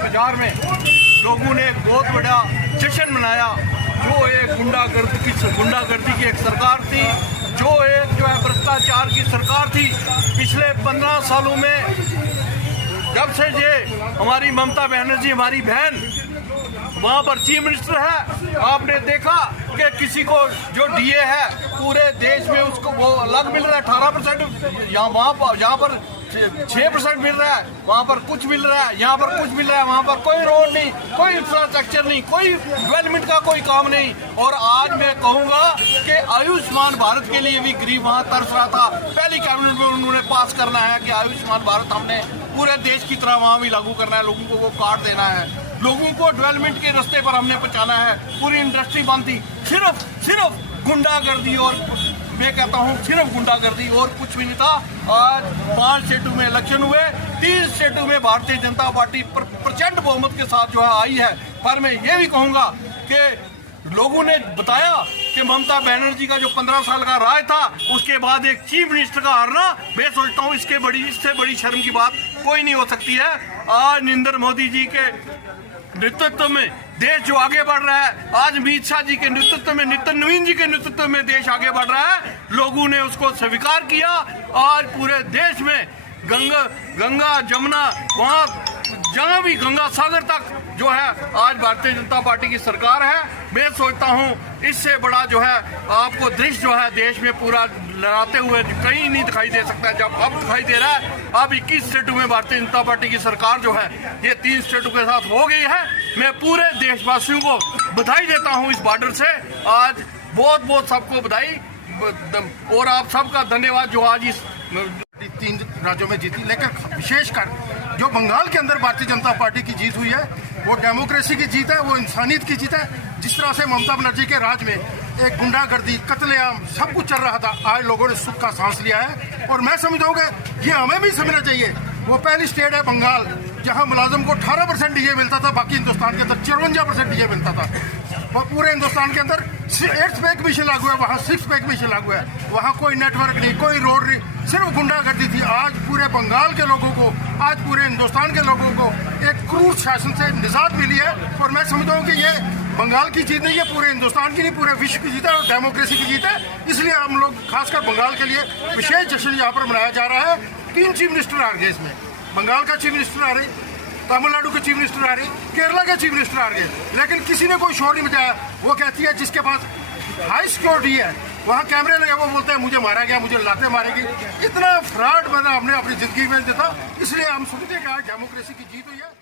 बाजार में लोगों ने एक बहुत बड़ा जश्न मनाया। जो एक गुंडागर्दी की एक सरकार थी, जो है भ्रष्टाचार की सरकार थी। पिछले 15 सालों में जब से ये हमारी ममता बनर्जी हमारी बहन वहाँ पर चीफ मिनिस्टर है, आपने देखा कि किसी को जो डीए है पूरे देश में उसको वो अलग मिल रहा है 18%, यहाँ पर 6% मिल रहा है, वहाँ पर कुछ मिल रहा है, यहाँ पर कुछ मिल रहा है, वहाँ पर कोई रोड नहीं, कोई इंफ्रास्ट्रक्चर नहीं, कोई डेवलपमेंट का कोई काम नहीं। और आज मैं कहूँगा कि आयुष्मान भारत के लिए भी गरीब वहाँ तरस रहा था। पहली कैबिनेट में उन्होंने पास करना है कि आयुष्मान भारत हमने पूरे देश की तरह वहाँ भी लागू करना है, लोगों को वो कार्ड देना है, लोगों को डेवलपमेंट के रास्ते पर हमने पहुँचाना है। पूरी इंडस्ट्री बंद थी, सिर्फ गुंडागर्दी, और मैं कहता हूँ सिर्फ गुंडागर्दी और कुछ भी नहीं था। आज 5 स्टेटों में इलेक्शन हुए, 3 स्टेटों में भारतीय जनता पार्टी प्रचंड बहुमत के साथ जो है आई है। पर मैं ये भी कहूँगा कि लोगों ने बताया कि ममता बनर्जी का जो 15 साल का राज था, उसके बाद एक चीफ मिनिस्टर का हारना, मैं सोचता हूँ इससे बड़ी शर्म की बात कोई नहीं हो सकती है। आज नरेंद्र मोदी जी के नेतृत्व में देश जो आगे बढ़ रहा है, आज अमित शाह जी के नेतृत्व में, नितिन नवीन जी के नेतृत्व में देश आगे बढ़ रहा है। लोगों ने उसको स्वीकार किया। आज पूरे देश में गंगा जमुना, वहाँ जहाँ भी गंगा सागर तक जो है आज भारतीय जनता पार्टी की सरकार है। मैं सोचता हूँ इससे बड़ा जो है आपको दृश्य जो है देश में पूरा लहराते हुए कहीं नहीं दिखाई दे सकता। जब अब दिखाई दे रहा है, अब 21 स्टेटों में भारतीय जनता पार्टी की सरकार जो है ये 3 स्टेटों के साथ हो गई है। मैं पूरे देशवासियों को बधाई देता हूँ इस बॉर्डर से। आज बहुत सबको बधाई और आप सबका धन्यवाद जो आज इस 3 राज्यों में जीती। लेकिन विशेषकर जो बंगाल के अंदर भारतीय जनता पार्टी की जीत हुई है, वो डेमोक्रेसी की जीत है, वो इंसानियत की जीत है। जिस तरह से ममता बनर्जी के राज में एक गुंडागर्दी, कत्लेआम सब कुछ चल रहा था, आज लोगों ने सुख का सांस लिया है। और मैं समझता हूँ कि ये हमें भी समझना चाहिए। वो पहली स्टेट है बंगाल जहाँ मुलाजिम को 18% डीए मिलता था, बाकी हिंदुस्तान के अंदर 54% डीए मिलता था। और पूरे हिंदुस्तान के अंदर 8th पे कमीशन लागू है, वहाँ 6th पे कमीशन लागू है। वहाँ कोई नेटवर्क नहीं, कोई रोड नहीं, सिर्फ गुंडागर्दी थी। आज पूरे बंगाल के लोगों को, आज पूरे हिंदुस्तान के लोगों को एक क्रूर शासन से निजात मिली है। और मैं समझता हूँ कि ये बंगाल की जीत नहीं है, पूरे हिंदुस्तान की नहीं, पूरे विश्व की जीत है और डेमोक्रेसी की जीत है। इसलिए हम लोग खासकर बंगाल के लिए विशेष जश्न यहाँ पर मनाया जा रहा है। 3 चीफ मिनिस्टर आ गए इसमें, बंगाल का चीफ मिनिस्टर आ रही, तमिलनाडु के चीफ मिनिस्टर आ रही, केरला के चीफ मिनिस्टर आ गए। लेकिन किसी ने कोई शोर नहीं मचाया। वो कहती है जिसके पास हाई सिक्योरिटी है, वहाँ कैमरे लगे, वो बोलते हैं मुझे मारा गया, मुझे लाते मारेगी। इतना फ्रॉड मैंने अपनी जिंदगी में देखा। इसलिए हम समझते हैं कि आज डेमोक्रेसी की जीत हुई है।